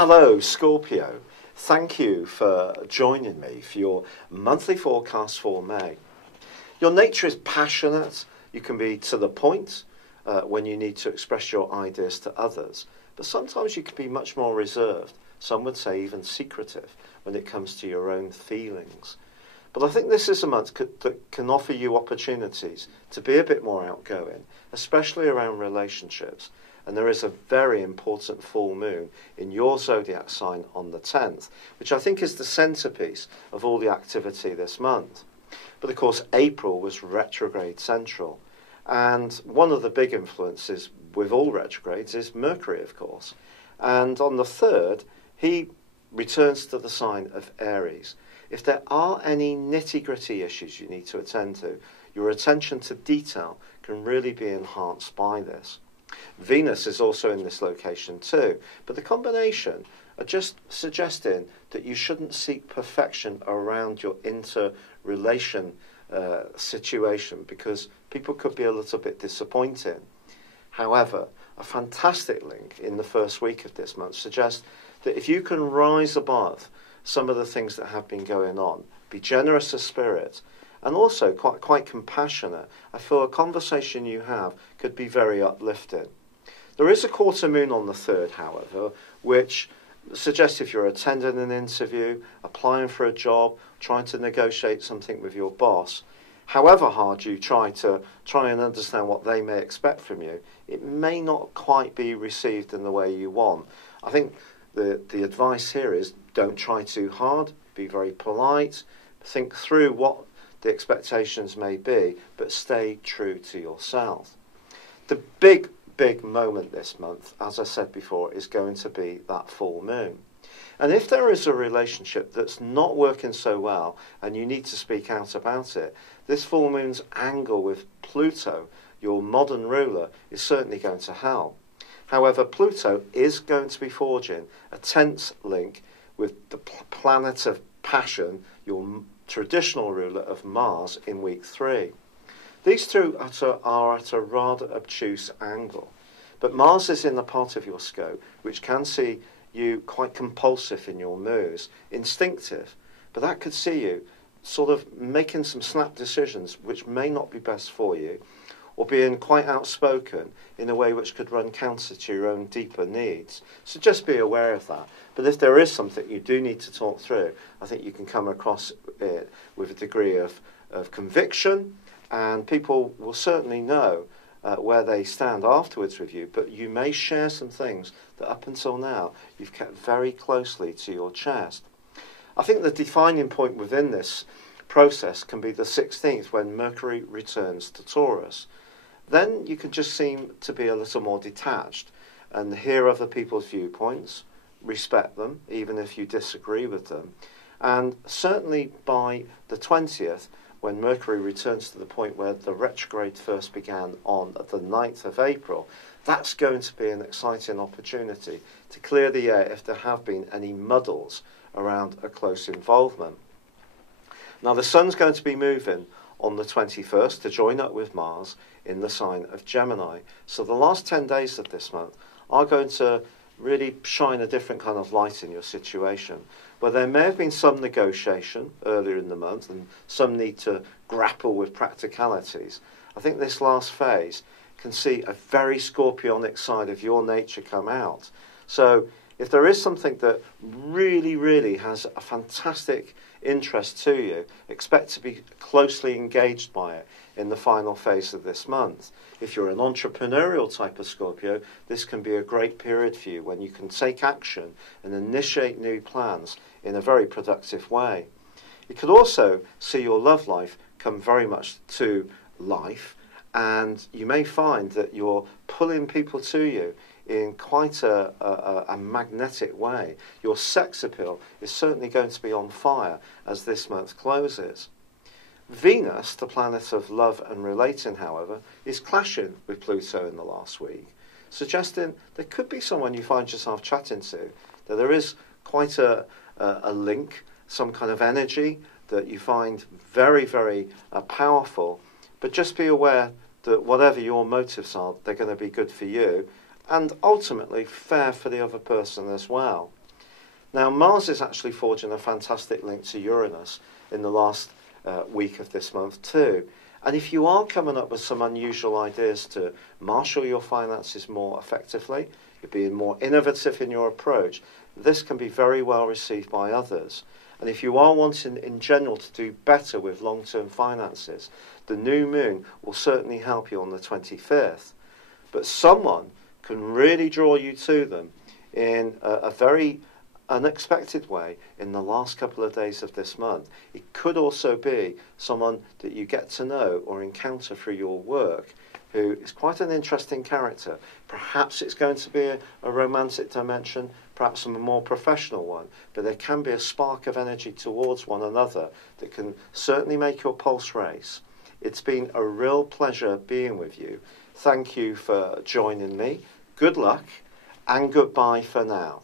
Hello, Scorpio. Thank you for joining me for your monthly forecast for May. Your nature is passionate. You can be to the point when you need to express your ideas to others. But sometimes you can be much more reserved. Some would say even secretive when it comes to your own feelings. But I think this is a month that can offer you opportunities to be a bit more outgoing, especially around relationships. And there is a very important full moon in your zodiac sign on the 10th, which I think is the centrepiece of all the activity this month. But of course, April was retrograde central. And one of the big influences with all retrogrades is Mercury, of course. And on the 3rd, he returns to the sign of Aries. If there are any nitty-gritty issues you need to attend to, your attention to detail can really be enhanced by this. Venus is also in this location too, but the combination are just suggesting that you shouldn't seek perfection around your interrelation situation because people could be a little bit disappointing. However, a fantastic link in the first week of this month suggests that if you can rise above some of the things that have been going on, be generous of spirit, and also quite compassionate, I feel a conversation you have could be very uplifting. There is a quarter moon on the 3rd, however, which suggests if you're attending an interview, applying for a job, trying to negotiate something with your boss, however hard you try and understand what they may expect from you, it may not quite be received in the way you want. I think the advice here is don't try too hard, be very polite, think through what the expectations may be, but stay true to yourself. The big moment this month, as I said before, is going to be that full moon. And if there is a relationship that's not working so well and you need to speak out about it, this full moon's angle with Pluto, your modern ruler, is certainly going to help. However, Pluto is going to be forging a tense link with the planet of passion, your traditional ruler of Mars, in week 3. These two are at a rather obtuse angle, but Mars is in the part of your scope which can see you quite compulsive in your moves, instinctive, but that could see you sort of making some snap decisions which may not be best for you, or being quite outspoken in a way which could run counter to your own deeper needs. So just be aware of that. But if there is something you do need to talk through, I think you can come across it with a degree of conviction, and people will certainly know where they stand afterwards with you, but you may share some things that up until now you've kept very closely to your chest. I think the defining point within this process can be the 16th when Mercury returns to Taurus. Then you can just seem to be a little more detached and hear other people's viewpoints, respect them, even if you disagree with them. And certainly by the 20th, when Mercury returns to the point where the retrograde first began on the 9th of April, that's going to be an exciting opportunity to clear the air if there have been any muddles around a close involvement. Now, the Sun's going to be moving on the 21st to join up with Mars in the sign of Gemini. So the last 10 days of this month are going to really shine a different kind of light in your situation, where there may have been some negotiation earlier in the month and some need to grapple with practicalities. I think this last phase can see a very scorpionic side of your nature come out. So if there is something that really has a fantastic interest to you, expect to be closely engaged by it in the final phase of this month. If you're an entrepreneurial type of Scorpio, this can be a great period for you when you can take action and initiate new plans in a very productive way. You could also see your love life come very much to life, and you may find that you're pulling people to you in quite a magnetic way. Your sex appeal is certainly going to be on fire as this month closes. Venus, the planet of love and relating, however, is clashing with Pluto in the last week, suggesting there could be someone you find yourself chatting to, that there is quite a link, some kind of energy that you find very powerful, but just be aware that whatever your motives are, they're going to be good for you, and ultimately fair for the other person as well. Now, Mars is actually forging a fantastic link to Uranus in the last week of this month too. And if you are coming up with some unusual ideas to marshal your finances more effectively, you're being more innovative in your approach, this can be very well received by others. And if you are wanting in general to do better with long-term finances, the new moon will certainly help you on the 25th. But someone can really draw you to them in a very unexpected way in the last couple of days of this month. It could also be someone that you get to know or encounter through your work who is quite an interesting character. Perhaps it's going to be a romantic dimension, perhaps a more professional one, but there can be a spark of energy towards one another that can certainly make your pulse race. It's been a real pleasure being with you. Thank you for joining me. Good luck and goodbye for now.